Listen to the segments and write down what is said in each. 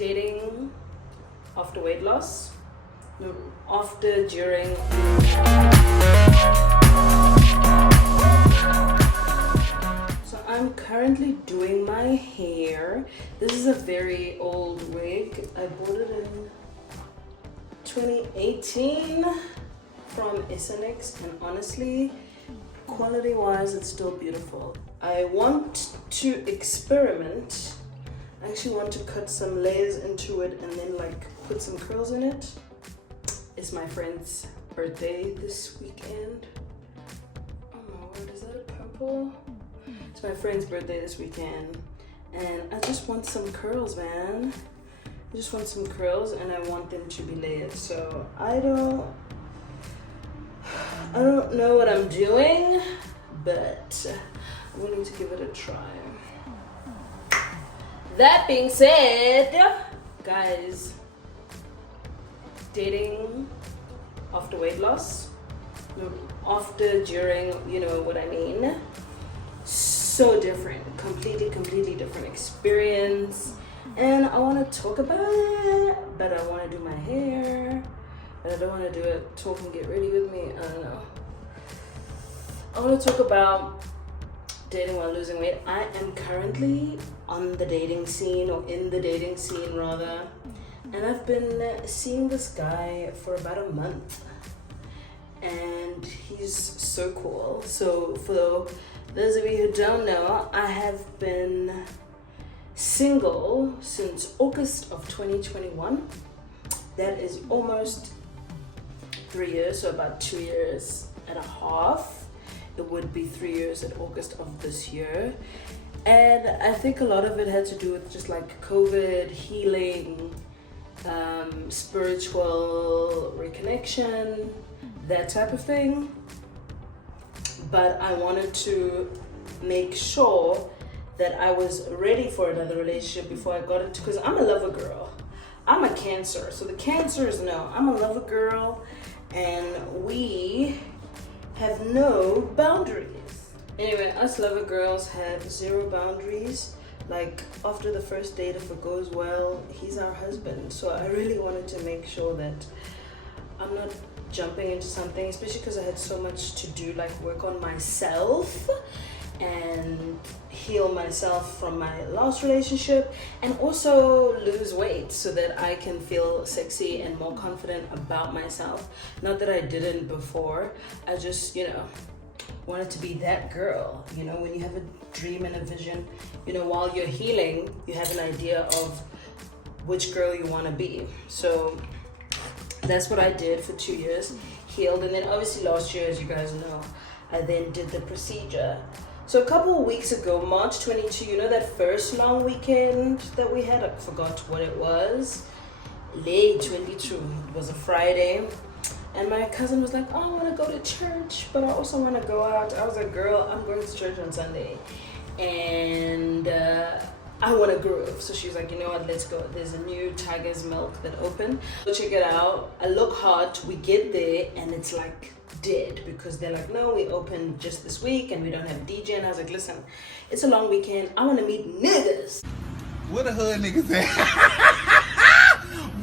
dating after weight loss, no, after, during. So I'm currently doing my hair. This is a very old wig. I bought it in 2018 from SNX, and honestly, quality wise, it's still beautiful. I want to experiment. I actually want to cut some layers into it and then like put some curls in it. It's my friend's birthday this weekend. Oh my word, is that a purple? It's my friend's birthday this weekend, and I just want some curls, man. I just want some curls, and I want them to be layered. So I don't know what I'm doing, but I'm willing to give it a try. That being said, guys, dating after weight loss, after, during, you know what I mean, so different, completely different experience. And I want to talk about it, but I want to do my hair, but I don't want to do it, talk and get ready with me. I don't know. I want to talk about dating while losing weight. I am currently on the dating scene, or in the dating scene rather, and I've been seeing this guy for about a month, and he's so cool. So for those of you who don't know, I have been single since August of 2021. That is almost 3 years, so about 2 years and a half. It would be 3 years in August of this year. And I think a lot of it had to do with just like COVID, healing, spiritual reconnection, that type of thing. But I wanted to make sure that I was ready for another relationship before I got into, because I'm a lover girl. I'm a Cancer, so the Cancers know I'm a lover girl, and we have no boundaries. Anyway, us lover girls have zero boundaries. Like after the first date, if it goes well, he's our husband. So I really wanted to make sure that I'm not jumping into something, especially because I had so much to do, like work on myself and heal myself from my last relationship, and also lose weight so that I can feel sexy and more confident about myself. Not that I didn't before, I just, wanted to be that girl. When you have a dream and a vision, while you're healing, you have an idea of which girl you want to be. So that's what I did for 2 years, healed. And then obviously last year, as you guys know, I then did the procedure. So a couple of weeks ago, March 22, that first long weekend that we had, I forgot what it was, late 22, it was a Friday. And my cousin was like, oh, I want to go to church, but I also want to go out. I was like, girl, I'm going to church on Sunday, and I want to groove. So she was like, you know what, let's go. There's a new Tiger's Milk that opened. So check it out. I look hot. We get there, and it's like dead, because they're like, no, we opened just this week, and we don't have a DJ. And I was like, listen, it's a long weekend. I want to meet niggas. Where the hood niggas at?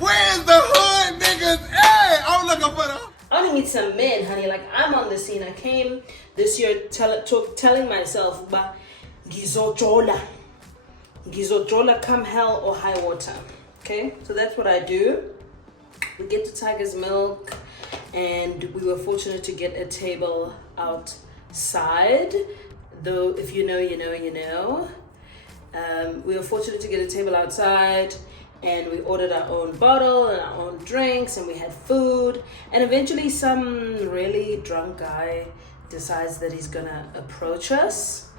Where's the hood niggas at? I'm looking for them. I want to meet some men, honey. Like, I'm on the scene. I came this year telling myself, but gizojola, come hell or high water. Okay, so that's what I do. We get to Tiger's Milk, and we were fortunate to get a table outside. Though, if you know, you know, you know. We were fortunate to get a table outside, and we ordered our own bottle and our own drinks, and we had food. And eventually some really drunk guy decides that he's gonna approach us,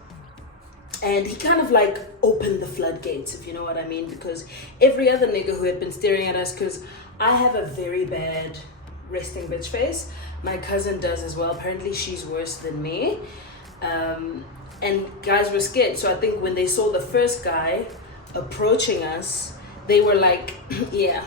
and he kind of like opened the floodgates, if you know what I mean, because every other nigga who had been staring at us, because I have a very bad resting bitch face, my cousin does as well. Apparently she's worse than me, and guys were scared. So I think when they saw the first guy approaching us, they were like, yeah,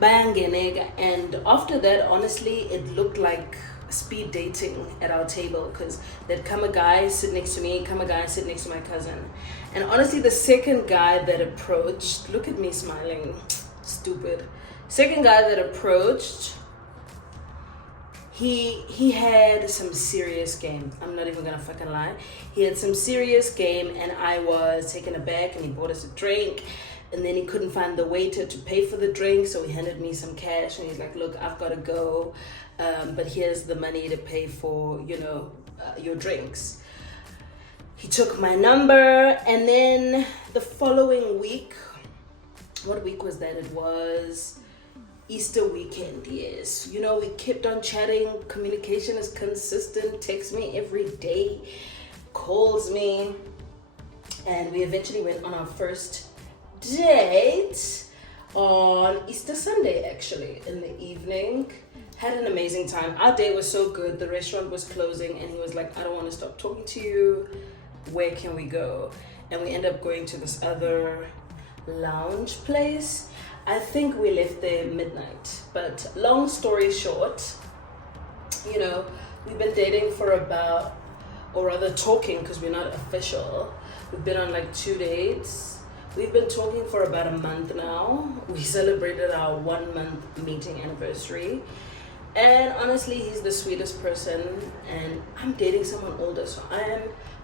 bayange nigga. And after that, honestly, it looked like speed dating at our table, because there'd come a guy sit next to me, come a guy sit next to my cousin. And honestly, the second guy that approached, look at me smiling, stupid. Second guy that approached, he had some serious game. I'm not even gonna fucking lie. He had some serious game, and I was taken aback, and he bought us a drink. And then he couldn't find the waiter to pay for the drink, so he handed me some cash, and he's like, look, I've got to go, but here's the money to pay for, your drinks. He took my number, and then the following week, what week was that? It was Easter weekend, yes. We kept on chatting, communication is consistent, texts me every day, calls me, and we eventually went on our first date on Easter Sunday, actually, in the evening. Had an amazing time. Our date was so good. The restaurant was closing, and he was like, I don't want to stop talking to you. Where can we go? And we ended up going to this other lounge place. I think we left there midnight. But long story short, we've been dating for about, or rather talking, because we're not official. We've been on like 2 dates. We've been talking for about a month now. We celebrated our 1 month meeting anniversary. And honestly, he's the sweetest person. And I'm dating someone older. So I am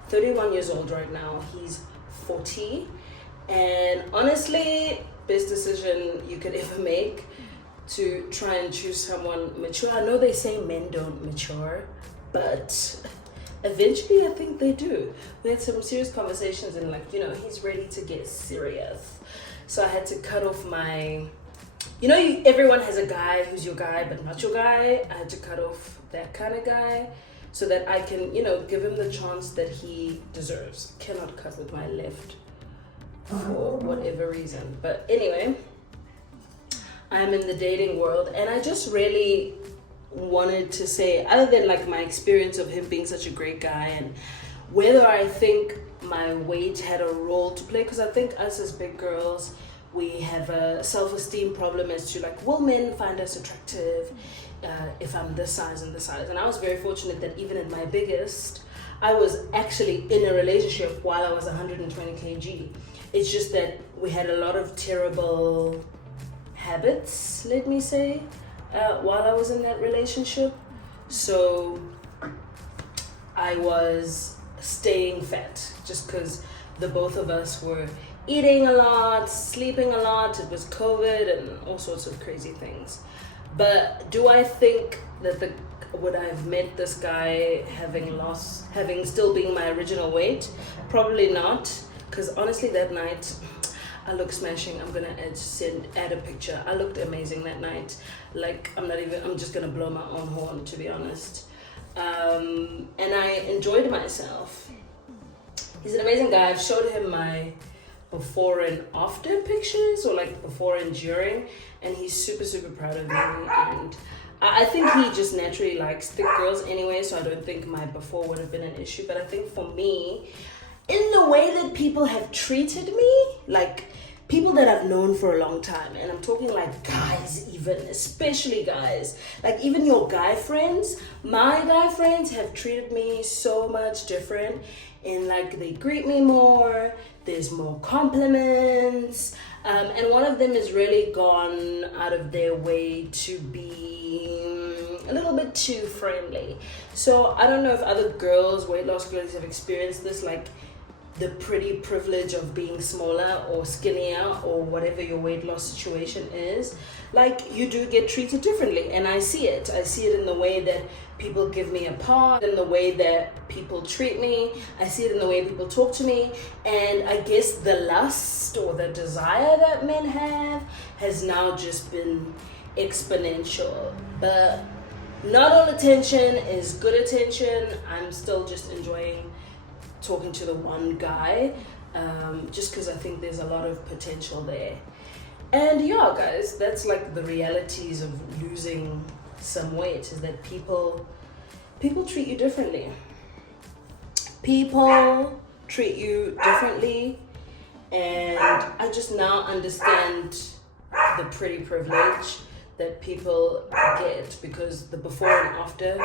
31 years old right now. He's 40. And honestly, best decision you could ever make to try and choose someone mature. I know they say men don't mature, but eventually I think they do. We had some serious conversations, and he's ready to get serious. So I had to cut off my, everyone has a guy who's your guy but not your guy. I had to cut off that kind of guy so that I can, give him the chance that he deserves. Cannot cut with my left for whatever reason. But anyway, I'm in the dating world, and I just really wanted to say, other than like my experience of him being such a great guy, and whether I think my weight had a role to play, because I think us as big girls, we have a self-esteem problem as to like, will men find us attractive if I'm this size and this size? And I was very fortunate that even at my biggest, I was actually in a relationship while I was 120 kg. It's just that we had a lot of terrible habits, let me say, while I was in that relationship. So I was staying fat just because the both of us were eating a lot, sleeping a lot. It was COVID and all sorts of crazy things. But do I think that would I have met this guy having still being my original weight? Probably not, because honestly that night I looked smashing. I'm gonna add a picture. I looked amazing that night. Like, I'm just gonna blow my own horn, to be honest. And I enjoyed myself. He's an amazing guy. I've showed him my before and after pictures, or like before and during, and he's super, super proud of me. And I think he just naturally likes thick girls anyway, so I don't think my before would have been an issue. But I think for me, in the way that people have treated me, like people that I've known for a long time, and I'm talking like guys, even, especially guys, like even your guy friends, my guy friends have treated me so much different, and like they greet me more, there's more compliments, and one of them has really gone out of their way to be a little bit too friendly. So I don't know if other girls, weight loss girls, have experienced this, like the pretty privilege of being smaller or skinnier or whatever your weight loss situation is. Like, you do get treated differently, and I see it in the way that people give me a part, in the way that people treat me. I see it in the way people talk to me. And I guess the lust or the desire that men have has now just been exponential. But not all attention is good attention. I'm still just enjoying talking to the one guy, just because I think there's a lot of potential there. And yeah, guys, that's like the realities of losing some weight, is that people treat you differently. People treat you differently, and I just now understand the pretty privilege that people get, because the before and after,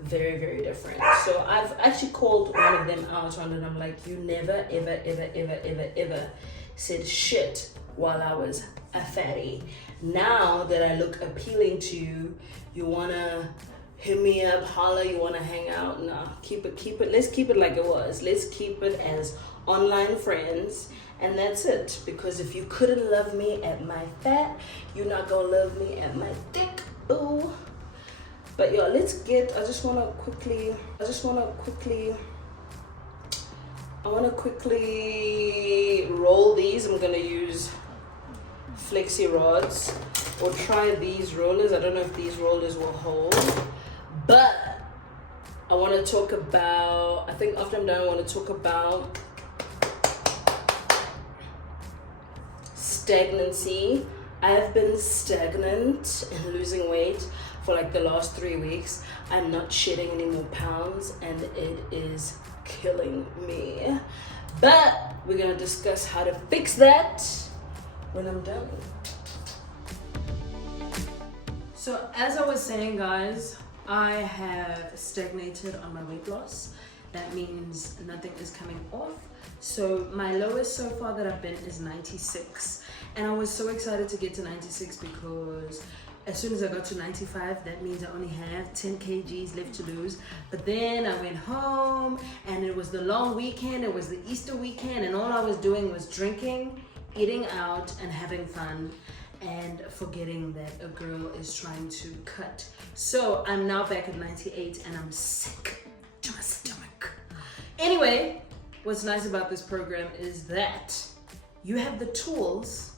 very, very different. So I've actually called one of them out on it. I'm like, you never, ever, ever, ever, ever, ever said shit while I was a fatty. Now that I look appealing to you, you wanna hit me up, holla, you wanna hang out? Nah, keep it, let's keep it like it was. Let's keep it as online friends. And that's it, because if you couldn't love me at my fat, you're not gonna love me at my thick, boo. But yo, let's get, I wanna quickly roll these. I'm gonna use flexi rods or try these rollers. I don't know if these rollers will hold, but I wanna talk about, I think after I'm done, I wanna talk about stagnancy. I have been stagnant and losing weight for like the last 3 weeks. I'm not shedding any more pounds and it is killing me. But we're gonna discuss how to fix that when I'm done. So as I was saying, guys, I have stagnated on my weight loss. That means nothing is coming off. So my lowest so far that I've been is 96. And I was so excited to get to 96 because as soon as I got to 95, that means I only have 10 kgs left to lose. But then I went home and it was the long weekend, it was the Easter weekend, and all I was doing was drinking, eating out, and having fun, and forgetting that a girl is trying to cut. So I'm now back at 98 and I'm sick to my stomach. Anyway, what's nice about this program is that you have the tools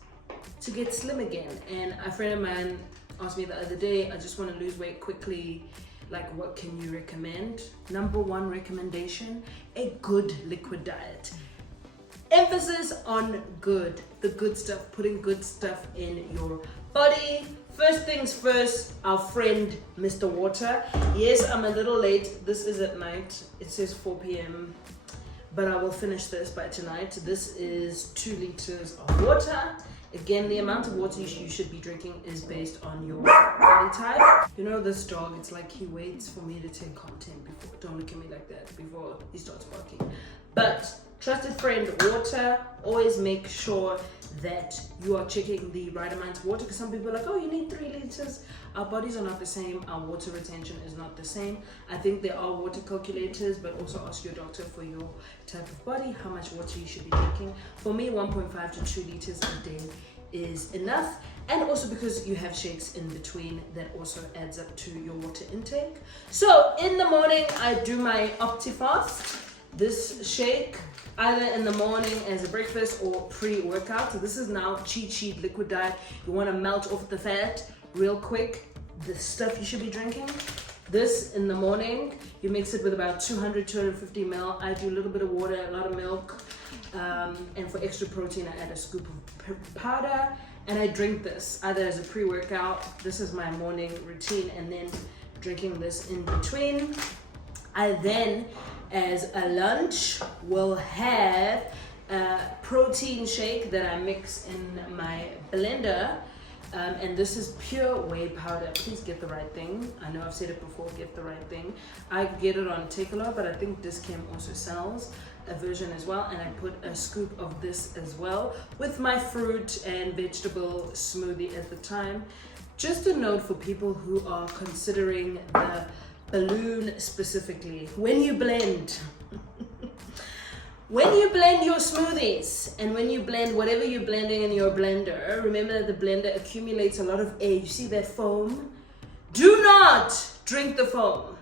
to get slim again. And a friend of mine asked me the other day, I just want to lose weight quickly, like what can you recommend? Number one recommendation, a good liquid diet. Emphasis on good, the good stuff, putting good stuff in your body. First things first, our friend Mr. Water. Yes, I'm a little late. This is at night. It says 4 p.m. but I will finish this by tonight. This is 2 liters of water. Again, the amount of water you should be drinking is based on your body type. You know, this dog, it's like he waits for me to take content before, don't look at me like that, before he starts barking. But trusted friend, water, always make sure that you are checking the right amount of water, because some people are like, oh, you need 3 liters. Our bodies are not the same. Our water retention is not the same. I think there are water calculators, but also ask your doctor for your type of body, how much water you should be drinking. For me, 1.5 to 2 liters a day is enough. And also because you have shakes in between, that also adds up to your water intake. So in the morning, I do my OptiFast. This shake, either in the morning as a breakfast or pre-workout. So this is now cheat sheet liquid diet. You want to melt off the fat real quick. The stuff you should be drinking. This in the morning, you mix it with about 250 ml. I do a little bit of water, a lot of milk. And for extra protein, I add a scoop of powder. And I drink this either as a pre-workout. This is my morning routine. And then drinking this in between. I then, as a lunch, will have a protein shake that I mix in my blender. And this is pure whey powder. Please get the right thing. I know I've said it before, get the right thing. I get it on Takealot, but I think Dischem also sells a version as well. And I put a scoop of this as well with my fruit and vegetable smoothie at the time. Just a note for people who are considering the balloon specifically. When you blend, when you blend your smoothies and when you blend whatever you're blending in your blender, remember that the blender accumulates a lot of air. You see that foam? Do not drink the foam,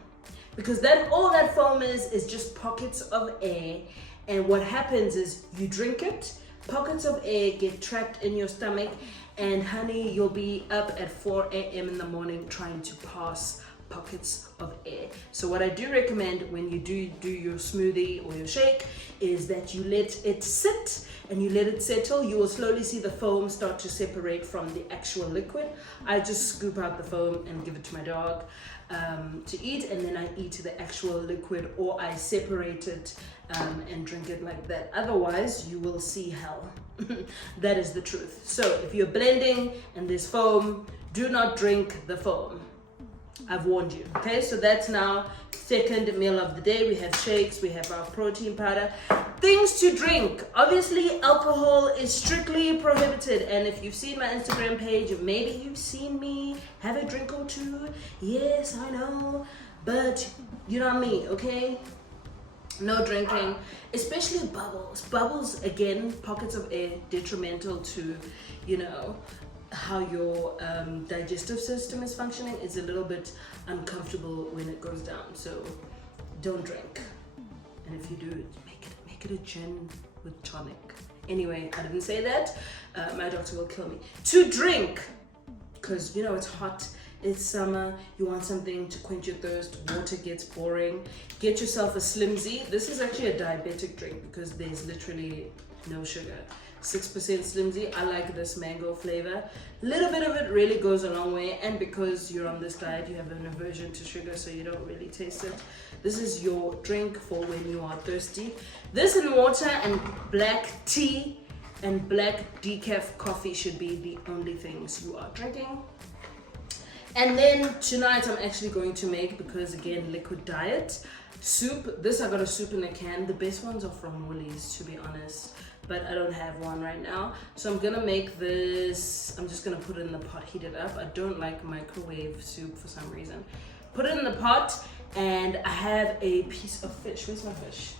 because that all that foam is just pockets of air. And what happens is you drink it, pockets of air get trapped in your stomach, and honey, you'll be up at 4 a.m. in the morning trying to pass pockets of air. So what I do recommend when you do your smoothie or your shake is that you let it sit and you let it settle. You will slowly see the foam start to separate from the actual liquid. I just scoop out the foam and give it to my dog to eat, and then I eat the actual liquid, or I separate it and drink it like that. Otherwise, you will see hell. That is the truth. So if you're blending and there's foam, do not drink the foam. I've warned you. Okay, so that's now second meal of the day. We have shakes, we have our protein powder. Things to drink. Obviously, alcohol is strictly prohibited. And if you've seen my Instagram page, maybe you've seen me have a drink or two. Yes, I know. But you know me, okay? No drinking, especially bubbles. Bubbles, again, pockets of air, detrimental to, you know, how your digestive system is functioning. It's a little bit uncomfortable when it goes down, so don't drink. And if you do, make it a gin with tonic. Anyway, I didn't say that. My doctor will kill me. To drink, because you know it's hot. It's summer, you want something to quench your thirst, water gets boring. Get yourself a Slimzy. This is actually a diabetic drink because there's literally no sugar. 6% Slimzy. I like this mango flavor. Little bit of it really goes a long way, and because you're on this diet, you have an aversion to sugar, so you don't really taste it. This is your drink for when you are thirsty. This and water and black tea and black decaf coffee should be the only things you are drinking. And then tonight I'm actually going to make, because again, liquid diet, soup. This, I got a soup in a can. The best ones are from Woolies, to be honest, but I don't have one right now. So I'm gonna make this, I'm just gonna put it in the pot, heat it up. I don't like microwave soup for some reason. Put it in the pot, and I have a piece of fish. Where's my fish?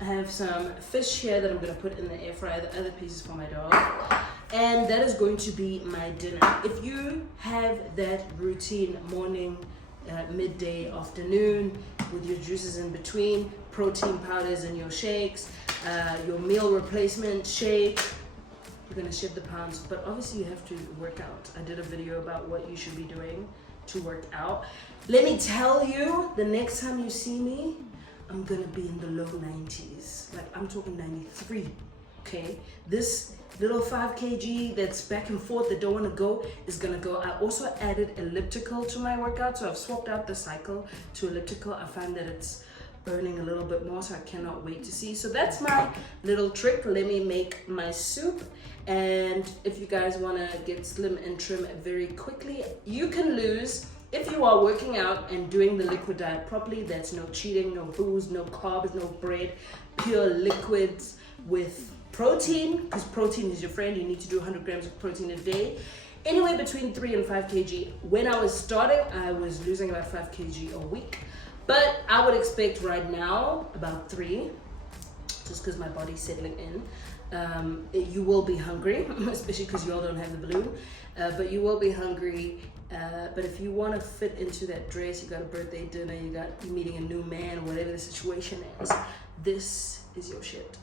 I have some fish here that I'm gonna put in the air fryer. The other piece is for my dog. And that is going to be my dinner. If you have that routine morning, midday, afternoon, with your juices in between, protein powders in your shakes, your meal replacement shake, you're gonna shed the pounds. But obviously you have to work out. I did a video about what you should be doing to work out. Let me tell you, the next time you see me, I'm gonna be in the low 90s. Like, I'm talking 93, okay? This little 5 kg that's back and forth that don't want to go is gonna go. I also added elliptical to my workout, so I've swapped out the cycle to elliptical. I find that it's burning a little bit more, so I cannot wait to see. So that's my little trick. Let me make my soup. And if you guys want to get slim and trim very quickly, you can lose. If you are working out and doing the liquid diet properly, that's no cheating, no booze, no carbs, no bread, pure liquids with protein, because protein is your friend. You need to do 100 grams of protein a day. Anywhere between 3 and 5 kg. When I was starting, I was losing about 5 kg a week. But I would expect right now about 3, just because my body's settling in. You will be hungry, especially because you all don't have the balloon. But you will be hungry. But if you want to fit into that dress, you got a birthday dinner, you're meeting a new man, or whatever the situation is, this is your shit.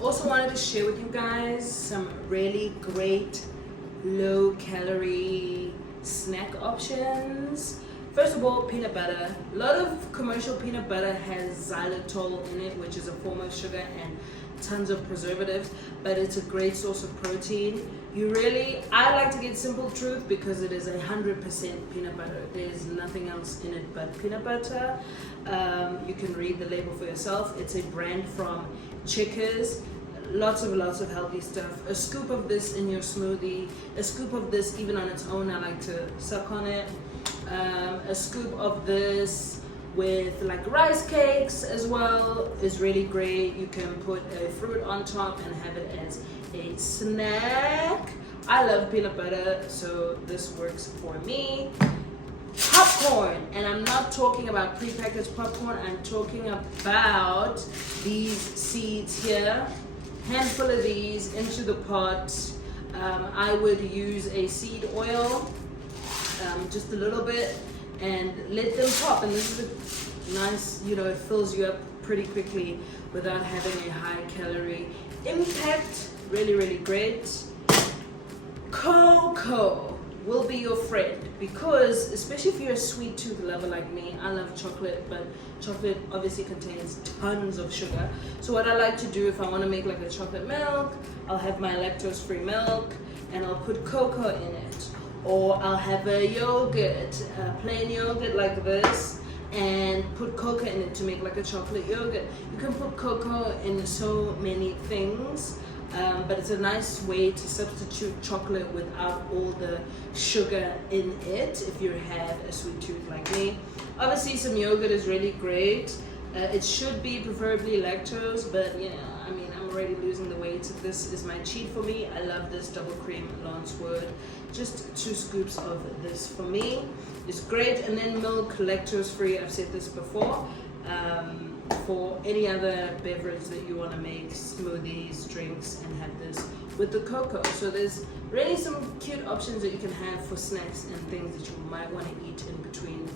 Also wanted to share with you guys some really great low calorie snack options. First of all, peanut butter. A lot of commercial peanut butter has xylitol in it, which is a form of sugar, and tons of preservatives, but it's a great source of protein. I like to get Simple Truth because it is 100% peanut butter. There's nothing else in it but peanut butter. You can read the label for yourself. It's a brand from Checkers. Lots of healthy stuff. A scoop of this in your smoothie. A scoop of this even on its own. I like to suck on it. A scoop of this with like rice cakes as well is really great. You can put a fruit on top and have it as a snack. I love peanut butter, so this works for me. Popcorn, and I'm not talking about prepackaged popcorn, I'm talking about these seeds here. Handful of these into the pot. I would use a seed oil, just a little bit, and let them pop. And this is a nice, it fills you up pretty quickly without having a high calorie impact. Really, really great. Cocoa. will be your friend, because especially if you're a sweet tooth lover like me, I love chocolate, but chocolate obviously contains tons of sugar. So what I like to do, if I want to make like a chocolate milk, I'll have my lactose free milk and I'll put cocoa in it, or I'll have a yogurt, plain yogurt like this, and put cocoa in it to make like a chocolate yogurt. You can put cocoa in so many things. But it's a nice way to substitute chocolate without all the sugar in it if you have a sweet tooth like me. Obviously some yogurt is really great. It should be preferably lactose, but you know, I mean, I'm already losing the weight, so this is my cheat for me. I love this double cream Lance Word. Just 2 scoops of this for me is great. And then milk, lactose free, I've said this before. For any other beverage that you want to make, smoothies, drinks, and have this with the cocoa. So there's really some cute options that you can have for snacks and things that you might want to eat in between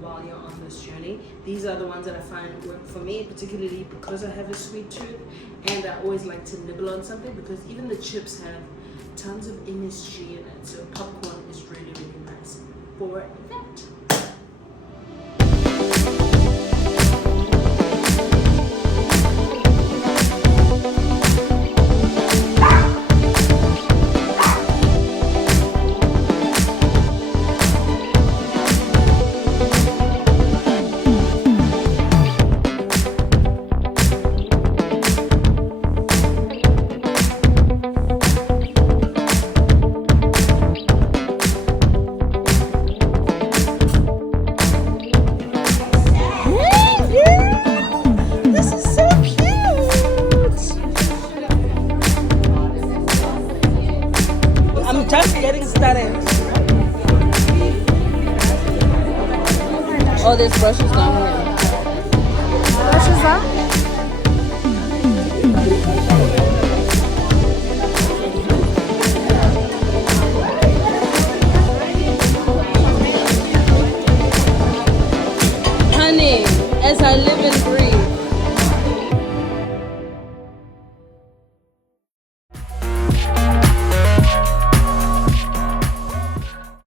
while you're on this journey. These are the ones that I find work for me, particularly because I have a sweet tooth and I always like to nibble on something, because even the chips have tons of MSG in it. So popcorn is really, really nice for that. Just getting started. Oh, there's brushes down here. Brushes up? Honey, as I live and breathe.